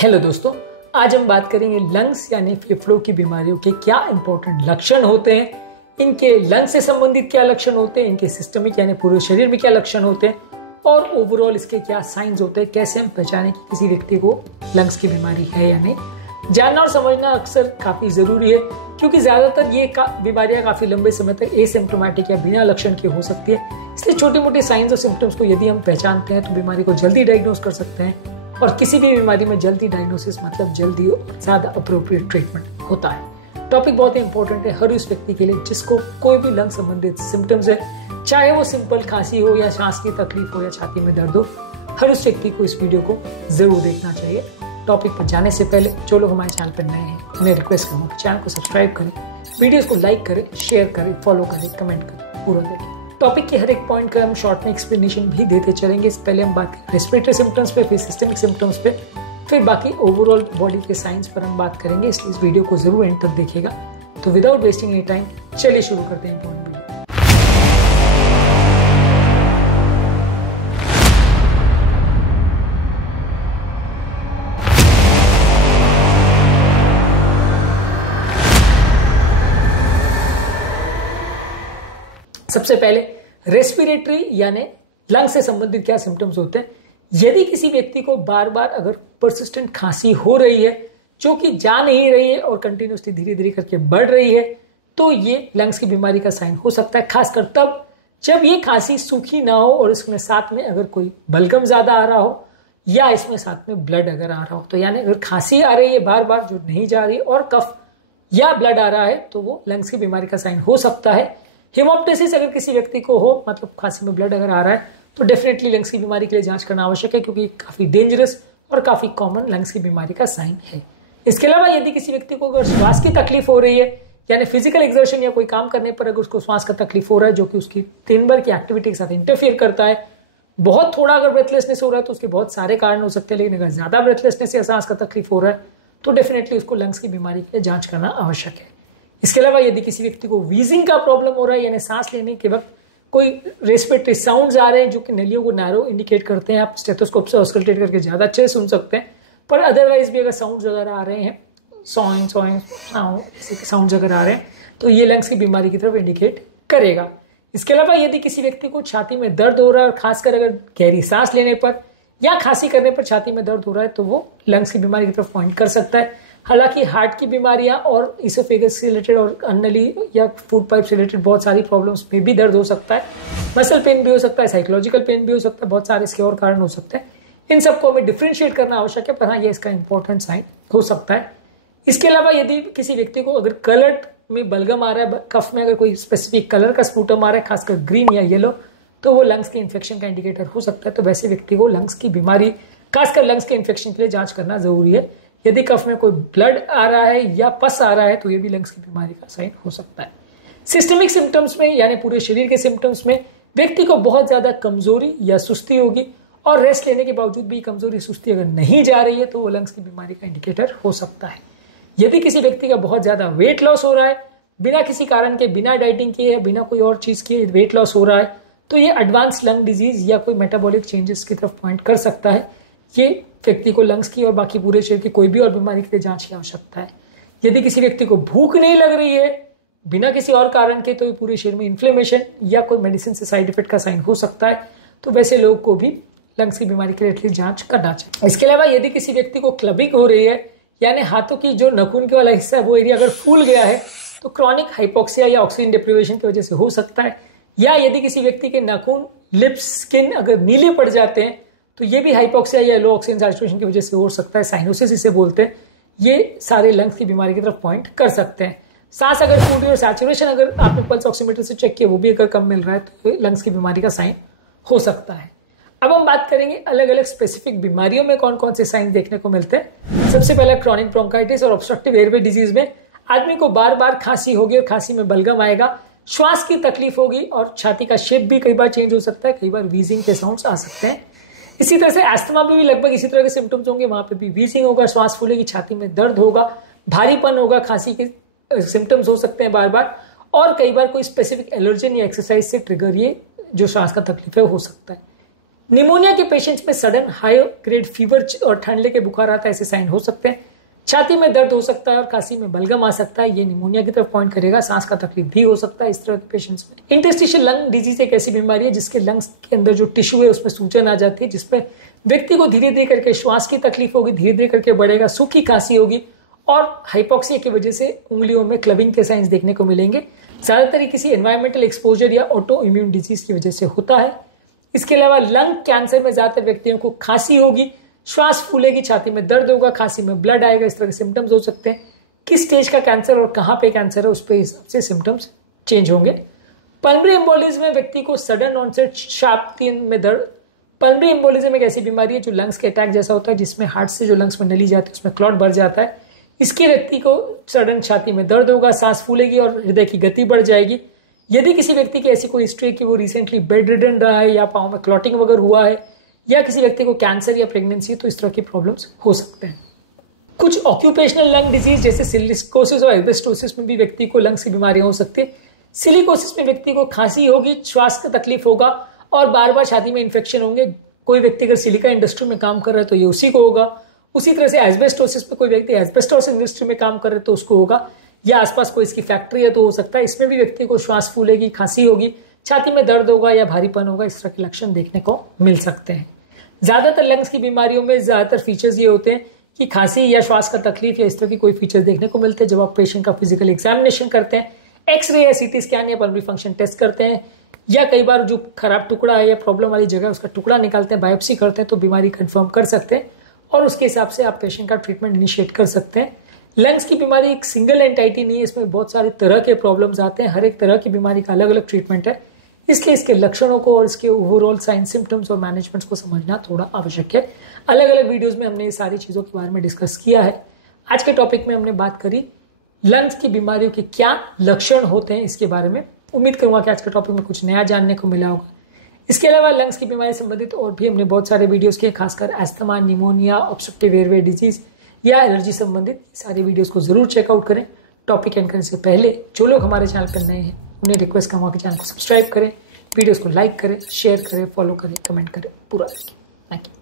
Hello दोस्तों, आज हम बात करेंगे लंग्स यानी फेफड़ों की बीमारियों के क्या इंपॉर्टेंट लक्षण होते हैं, इनके लंग्स से संबंधित क्या लक्षण होते हैं, इनके सिस्टमिक यानी पूरे शरीर में क्या लक्षण होते हैं और ओवरऑल इसके क्या साइंस होते हैं, कैसे हम पहचानें कि किसी व्यक्ति को लंग्स की बीमारी है या नहीं। जानना और समझना अक्सर काफी जरूरी है क्योंकि ज्यादातर ये बीमारियां काफी लंबे समय तक एसिम्प्टोमेटिक या बिना लक्षण के हो सकती है। इसलिए छोटी मोटी साइंस और सिम्टम्स को यदि हम पहचानते हैं तो बीमारी को जल्दी डायग्नोज कर सकते हैं और किसी भी बीमारी में जल्दी डायग्नोसिस मतलब जल्दी और ज्यादा अप्रोप्रिएट ट्रीटमेंट होता है। टॉपिक बहुत ही इंपॉर्टेंट है हर उस व्यक्ति के लिए जिसको कोई भी लंग संबंधित सिम्टम्स है, चाहे वो सिंपल खांसी हो या सांस की तकलीफ हो या छाती में दर्द हो। हर उस व्यक्ति को इस वीडियो को जरूर देखना चाहिए। टॉपिक पर जाने से पहले जो लोग हमारे चैनल पर नए हैं उन्हें रिक्वेस्ट करूंगा चैनल को सब्सक्राइब करें, वीडियोस को लाइक करें, शेयर करें, फॉलो करें, कमेंट करें, पूरा देखें। टॉपिक के हर एक पॉइंट का हम शॉर्ट में एक्सप्लेनेशन भी देते चलेंगे। इससे पहले हम बात करें रेस्पिरेटरी सिम्टम्स पे, फिर सिस्टमिक सिम्टम्स पे, फिर बाकी ओवरऑल बॉडी के साइंस पर हम बात करेंगे। इसलिए इस वीडियो को जरूर एंड तक देखिएगा। तो विदाउट वेस्टिंग एनी टाइम चलिए शुरू करते हैं वीडियो। सबसे पहले रेस्पिरेटरी यानी लंग से संबंधित क्या सिम्टम्स होते हैं। यदि किसी व्यक्ति को बार बार अगर परसिस्टेंट खांसी हो रही है जो कि जा नहीं रही है और कंटिन्यूसली धीरे धीरे करके बढ़ रही है तो ये लंग्स की बीमारी का साइन हो सकता है। खासकर तब जब ये खांसी सूखी ना हो और इसमें साथ में अगर कोई बलगम ज्यादा आ रहा हो या इसमें साथ में ब्लड अगर आ रहा हो। तो यानी अगर खांसी आ रही है बार बार जो नहीं जा रही और कफ या ब्लड आ रहा है तो वो लंग्स की बीमारी का साइन हो सकता है। हेमोप्टाइसिस अगर किसी व्यक्ति को हो मतलब खांसी में ब्लड अगर आ रहा है तो डेफिनेटली लंग्स की बीमारी के लिए जांच करना आवश्यक है क्योंकि काफी डेंजरस और काफी कॉमन लंग्स की बीमारी का साइन है। इसके अलावा यदि किसी व्यक्ति को अगर श्वास की तकलीफ हो रही है यानी फिजिकल एक्सर्शन या कोई काम करने पर अगर उसको श्वास का तकलीफ हो रहा है जो कि उसकी दिन भर की एक्टिविटी के साथ इंटरफियर करता है, बहुत थोड़ा अगर ब्रेथलेसनेस हो रहा है तो उसके बहुत सारे कारण हो सकते हैं, लेकिन अगर ज्यादा ब्रेथलेसनेस या सांस का तकलीफ हो रहा है तो डेफिनेटली उसको लंग्स की बीमारी के लिए जांच करना आवश्यक है। इसके अलावा यदि किसी व्यक्ति को वीजिंग का प्रॉब्लम हो रहा है यानी सांस लेने के वक्त कोई रेस्पिरेटरी साउंड्स आ रहे हैं जो कि नलियों को नैरो इंडिकेट करते हैं, आप स्टेथोस्कोप से ऑस्कल्टेट करके ज्यादा अच्छे से सुन सकते हैं। पर अदरवाइज भी अगर साउंड्स वगैरह आ रहे हैं, साउंड्स अगर आ रहे हैं तो ये लंग्स की बीमारी की तरफ इंडिकेट करेगा। इसके अलावा यदि किसी व्यक्ति को छाती में दर्द हो रहा है और खासकर अगर गहरी सांस लेने पर या खांसी करने पर छाती में दर्द हो रहा है तो वो लंग्स की बीमारी की तरफ पॉइंट कर सकता है। हालांकि हार्ट की बीमारियां और इसोफेगस से रिलेटेड और अन्नली या फूड पाइप से रिलेटेड बहुत सारी प्रॉब्लम्स में भी दर्द हो सकता है, मसल पेन भी हो सकता है, साइकोलॉजिकल पेन भी हो सकता है, बहुत सारे इसके और कारण हो सकते हैं। इन सबको हमें डिफरेंशिएट करना आवश्यक है, पर हाँ ये इसका इंपॉर्टेंट साइन हो सकता है। इसके अलावा यदि किसी व्यक्ति को अगर कलर में बलगम आ रहा है, कफ में अगर कोई स्पेसिफिक कलर का स्पूटम आ रहा है खासकर ग्रीन या येलो, तो वो लंग्स के इन्फेक्शन का इंडिकेटर हो सकता है। तो वैसे व्यक्ति को लंग्स की बीमारी खासकर लंग्स के इन्फेक्शन के लिए जांच करना जरूरी है। यदि कफ में कोई ब्लड आ रहा है या पस आ रहा है तो ये भी लंग्स की बीमारी का साइन हो सकता है। सिस्टमिक सिम्टम्स में यानी पूरे शरीर के सिम्टम्स में व्यक्ति को बहुत ज्यादा कमजोरी या सुस्ती होगी और रेस्ट लेने के बावजूद भी कमजोरी सुस्ती अगर नहीं जा रही है तो वो लंग्स की बीमारी का इंडिकेटर हो सकता है। यदि किसी व्यक्ति का बहुत ज्यादा वेट लॉस हो रहा है बिना किसी कारण के, बिना डाइटिंग किए, बिना कोई और चीज किए वेट लॉस हो रहा है तो ये एडवांस लंग डिजीज या कोई मेटाबॉलिक चेंजेस की तरफ पॉइंट कर सकता है। ये व्यक्ति को लंग्स की और बाकी पूरे शरीर की कोई भी और बीमारी के लिए जांच की आवश्यकता है। यदि किसी व्यक्ति को भूख नहीं लग रही है बिना किसी और कारण के तो ये पूरे शरीर में इन्फ्लेमेशन या कोई मेडिसिन से साइड इफेक्ट का साइन हो सकता है। तो वैसे लोगों को भी लंग्स की बीमारी के लिए एटलीस्ट जांच करना चाहिए। इसके अलावा यदि किसी व्यक्ति को क्लबिंग हो रही है यानी हाथों की जो नाखून के वाला हिस्सा है वो एरिया अगर फूल गया है तो क्रॉनिक हाइपोक्सिया या ऑक्सीजन डिप्रिवेशन की वजह से हो सकता है। या यदि किसी व्यक्ति के नाखून, लिप्स, स्किन अगर नीले पड़ जाते हैं तो ये भी हाइपोक्सिया या लो ऑक्सीजन सैचुरेशन की वजह से हो सकता है। साइनोसिस इसे बोलते हैं। ये सारे लंग्स की बीमारी की तरफ पॉइंट कर सकते हैं। सांस अगर फूल रही और सैचुरेशन अगर आपने पल्स ऑक्सीमीटर से चेक किया वो भी अगर कम मिल रहा है तो लंग्स की बीमारी का साइन हो सकता है। अब हम बात करेंगे अलग अलग स्पेसिफिक बीमारियों में कौन कौन से साइन देखने को मिलते हैं। सबसे पहला क्रोनिक ब्रोंकाइटिस और ऑब्स्ट्रक्टिव एयरवे डिजीज में आदमी को बार बार खांसी होगी और खांसी में बलगम आएगा, श्वास की तकलीफ होगी और छाती का शेप भी कई बार चेंज हो सकता है, कई बार वीजिंग के साउंड्स आ सकते हैं। इसी तरह से एस्थमा में भी लगभग इसी तरह के सिम्टम्स होंगे, वहां पे भी वीजिंग होगा, श्वास फूलेगी, छाती में दर्द होगा, भारीपन होगा, खांसी के सिम्टम्स हो सकते हैं बार बार और कई बार कोई स्पेसिफिक एलर्जन या एक्सरसाइज से ट्रिगर ये जो श्वास का तकलीफ है हो सकता है। निमोनिया के पेशेंट्स में सडन हाई ग्रेड फीवर और ठंडे के बुखार आता है, ऐसे साइन हो सकते हैं। छाती में दर्द हो सकता है और खांसी में बलगम आ सकता है, ये निमोनिया की तरफ पॉइंट करेगा। सांस का तकलीफ भी हो सकता है इस तरह के पेशेंट्स में। इंटरस्टिशियल लंग डिजीज एक ऐसी बीमारी है जिसके लंग्स के अंदर जो टिश्यू है उसमें सूजन आ जाती है, जिसपे व्यक्ति को धीरे धीरे करके श्वास की तकलीफ होगी, धीरे धीरे करके बढ़ेगा, सूखी खांसी होगी और हाइपोक्सिया की वजह से उंगलियों में क्लबिंग के साइंस देखने को मिलेंगे। ज्यादातर किसी एनवायरमेंटल एक्सपोजर या ऑटो इम्यून डिजीज की वजह से होता है। इसके अलावा लंग कैंसर में ज्यादातर व्यक्तियों को खांसी होगी, श्वास फूलेगी, छाती में दर्द होगा, खांसी में ब्लड आएगा, इस तरह के सिम्टम्स हो सकते हैं। किस स्टेज का कैंसर और कहां पे कैंसर है उस पर हिसाब से सिम्टम्स चेंज होंगे। पल्मोनरी एम्बोलिज्म में व्यक्ति को सडन ऑनसेट छाती में दर्द। पल्मोनरी एम्बोलिज्म एक ऐसी बीमारी है जो लंग्स के अटैक जैसा होता है, जिसमें हार्ट से जो लंग्स में नली जाती है उसमें क्लॉट भर जाता है। इसके व्यक्ति को सडन छाती में दर्द होगा, सांस फूलेगी और हृदय की गति बढ़ जाएगी। यदि किसी व्यक्ति की ऐसी कोई हिस्ट्री है कि वो रिसेंटली बेड रिडन रहा है या पाँव में क्लॉटिंग वगैरह हुआ है या किसी व्यक्ति को कैंसर या प्रेगनेंसी, तो इस तरह की प्रॉब्लम्स हो सकते हैं। कुछ ऑक्यूपेशनल लंग डिजीज जैसे सिलिकोसिस और एस्बेस्टोसिस में भी व्यक्ति को लंग्स की बीमारियां हो सकती है। सिलिकोसिस में व्यक्ति को खांसी होगी, श्वास का तकलीफ होगा और बार बार छाती में इन्फेक्शन होंगे। कोई व्यक्ति अगर सिलिका इंडस्ट्री में काम कर रहा है तो ये उसी को होगा। उसी तरह से एस्बेस्टोसिस में कोई व्यक्ति एस्बेस्टोस इंडस्ट्री में काम कर रहे तो उसको होगा, या आसपास कोई इसकी फैक्ट्री है तो हो सकता है। इसमें भी व्यक्ति को श्वास फूलेगी, खांसी होगी, छाती में दर्द होगा या भारीपन होगा, इस तरह के लक्षण देखने को मिल सकते हैं। ज्यादातर लंग्स की बीमारियों में ज्यादातर फीचर्स ये होते हैं कि खांसी या श्वास का तकलीफ या इस तरह की कोई फीचर देखने को मिलते हैं जब आप पेशेंट का फिजिकल एग्जामिनेशन करते हैं, एक्सरे या सीटी स्कैन या पल्मोनरी फंक्शन टेस्ट करते हैं, या कई बार जो खराब टुकड़ा है या प्रॉब्लम वाली जगह उसका टुकड़ा निकालते हैं, बायोप्सी करते हैं, तो बीमारी कंफर्म कर सकते हैं और उसके हिसाब से आप पेशेंट का ट्रीटमेंट इनिशिएट कर सकते हैं। लंग्स की बीमारी एक सिंगल एंटाइटी नहीं है, इसमें बहुत सारे तरह के प्रॉब्लम्स आते हैं। हर एक तरह की बीमारी का अलग अलग ट्रीटमेंट है, इसलिए इसके लक्षणों को और इसके ओवरऑल साइन सिम्टम्स और मैनेजमेंट्स को समझना थोड़ा आवश्यक है। अलग अलग वीडियोस में हमने ये सारी चीज़ों के बारे में डिस्कस किया है। आज के टॉपिक में हमने बात करी लंग्स की बीमारियों के क्या लक्षण होते हैं इसके बारे में। उम्मीद करूंगा कि आज के टॉपिक में कुछ नया जानने को मिला होगा। इसके अलावा लंग्स की बीमारी संबंधित और भी हमने बहुत सारे वीडियोस किए, खासकर asthma, pneumonia, obstructive airway disease या एलर्जी संबंधित सारे वीडियोस को जरूर चेकआउट करें। टॉपिक एंड करने से पहले जो लोग हमारे चैनल पर नए हैं उन्हें रिक्वेस्ट करूंगा कि चैनल को सब्सक्राइब करें, वीडियोस को लाइक करें, शेयर करें, फॉलो करें, कमेंट करें, पूरा देखिए। Thank you.